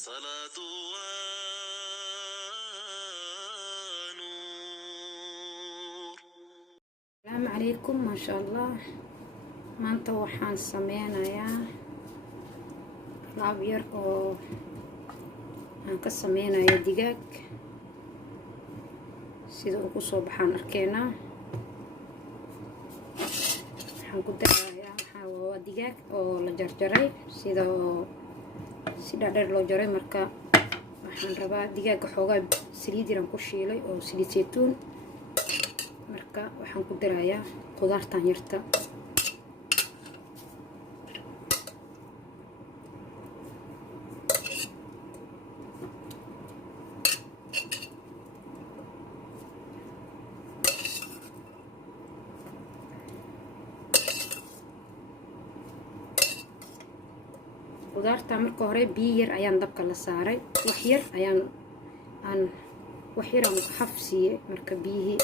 صلاة ونور. السلام عليكم ما شاء الله. maanta waxaan sameynayaa alaab yar oo aan ka sameynayo digaag sida uu ku soo baxaan arkeena. waxaan ku darayaa waa digaag oo la jarjaray sida si dhaadheer loo jaray. marka waxaan rabaa digaaga xoogaa saliid yar aan ku shiilay oo saliid saytuun. marka waxaan ku darayaa qudaartan yarta. qudaarta marka hore biyo yar ayaan dabka la saaray. wax yar aan xaf siiyey. marka biyihii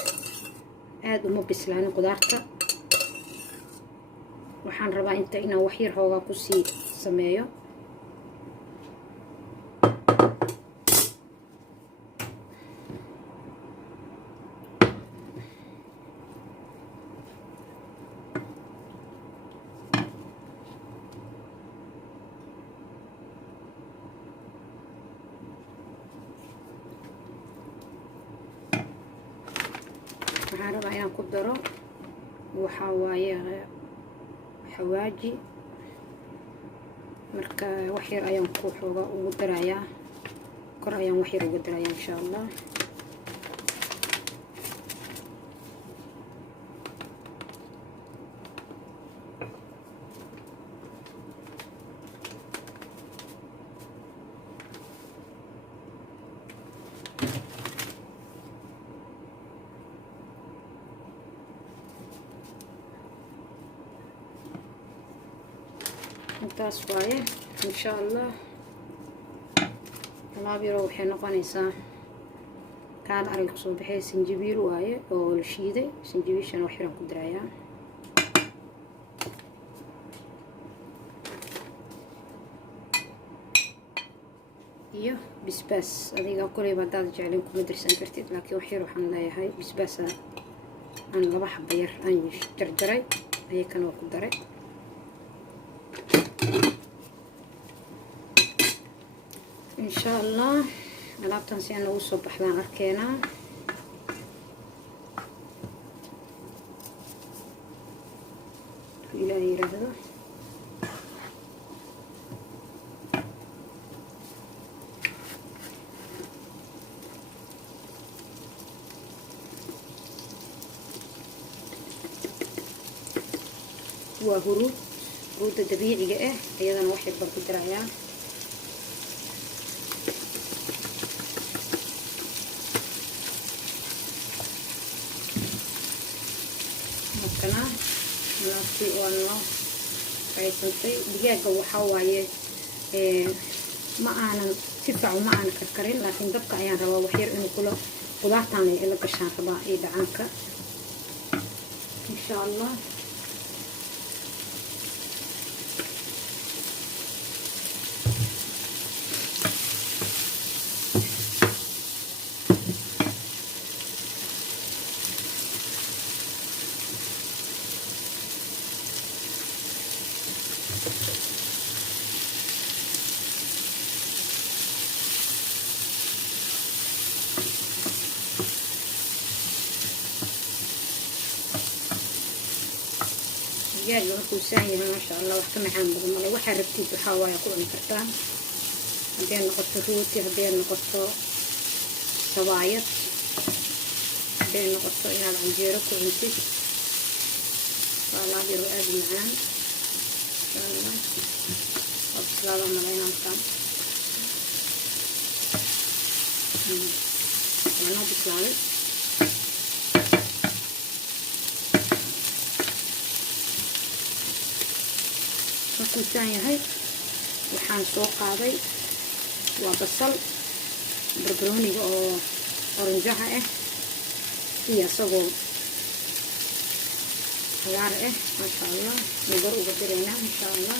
aad uma bislaanin qudaarta. waxaan rabaa inaan wax yar hoogaa ku sii sameeyo. waxaan rabaa inaan ku daro waxaa waaye xawaaji. marka wax yar ayaan ku xooga ugu darayaa. kor ayaan wax yar ugu darayaa insha allah. intaas waaye insha allah. alaab yaro waxay noqonaysaa kaan arag kusoo baxay sinjibiil waaye oo la shiiday. sinjibiishana wax yaraan ku darayaa. iyo bisbaas. adiga kuleyba haddaad jecleen kuma dirsan kartid, laakiin wax yar waxaan leeyahay bisbaasa aan laba xaba yar aan jarjaray ayakana waa ku daray. insha allah alaabtan si aan ugu soo baxdaan arkeenaa. ilaahay yiraahdo waa huruudda dabiiciga ah. iyadana wax yar baan ku darayaa. markana alaabtii waa noo qaysantay. digaaga waxaa waaye ma aanan si fiican ma aanan karkarin, laakiin dabka ayaan rabaa wax yar inuu qudaartaan ay la gashaan rabaa iyo dhacaanka insha allah. digaaga markuu saan yahay maasha allah wax ka macaan badan male. waxaa rabtid waxaa waaye ku cuni kartaa. hadday noqoto rooti, hadday noqoto sabaayad, hadday noqoto inaad canjeero ku cuntid. waa alaab yar oo aad u macaan insha allah. waa bislaada malaynaa markaan waa noo bislaaday. markuu saan yahay waxaan soo qaaday waa basal, barbarooniga oo oranjaha ah iyo isagoo cagaar ah. maasha allah nagar uga diraynaa insha allah.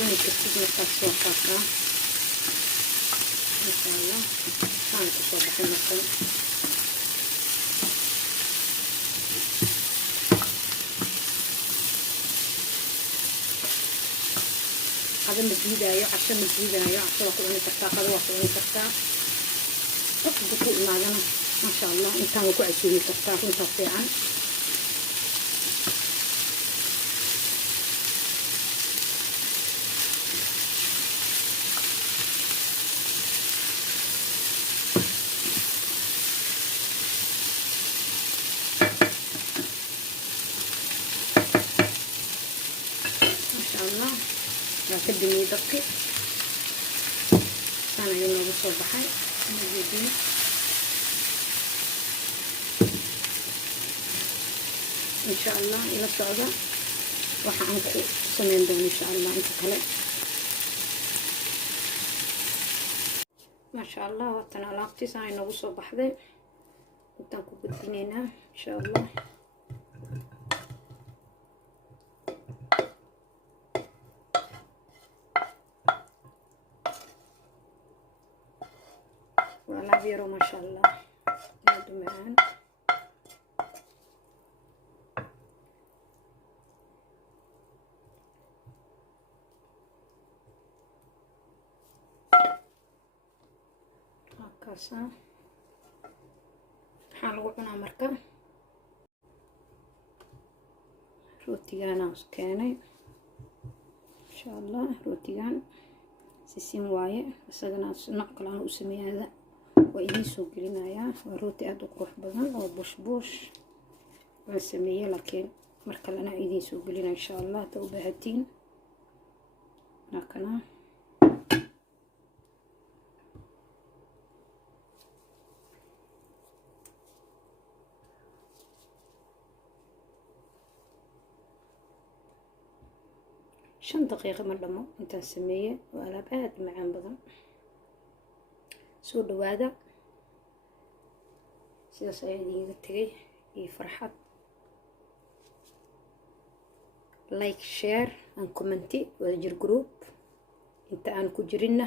cuni kartid markaas soo qaataa insha allah saan kusoo baxay markan qado ma diidaayo casho ma diidaayo casho waa ku cuni kartaa qado waa ku cuni kartaa qofku ku imaadana maasha allah intaan waa ku casuumi kartaa runtaa fiican الله كدني دقي أنا يوم بصوب حي موجودين إن شاء الله إلى الصعدة وحنكو سمين دون إن شاء الله أنت كلا ما شاء الله وقتنا لاقتي ساي نو بصوب حذي وتنكو بدينينا إن شاء الله ولا بيرو ما شاء الله هادو معان هكذا حالو عنا مركب روتيغانا كاني ان شاء الله روتيغان سيسين وايه اسغنا نوع كلان او سمي هذا وإني سو قلنايا وروتي أدو قروح بدن أو بوش وسميه لكن مركل أنا إيدي سو قلنا إن شاء الله توبهتين لكن شن دقيقة مردمو انت نسميه وأنا بعد معان بدن soo dhawaada sidaas ayaa idiinga tagay iyo farxad like share and comment wadajir group inta aan ku jirinna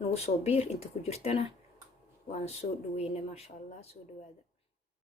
nagu soo biir inta ku jirtana waan soo dhaweynaa maasha allah soo dhawaada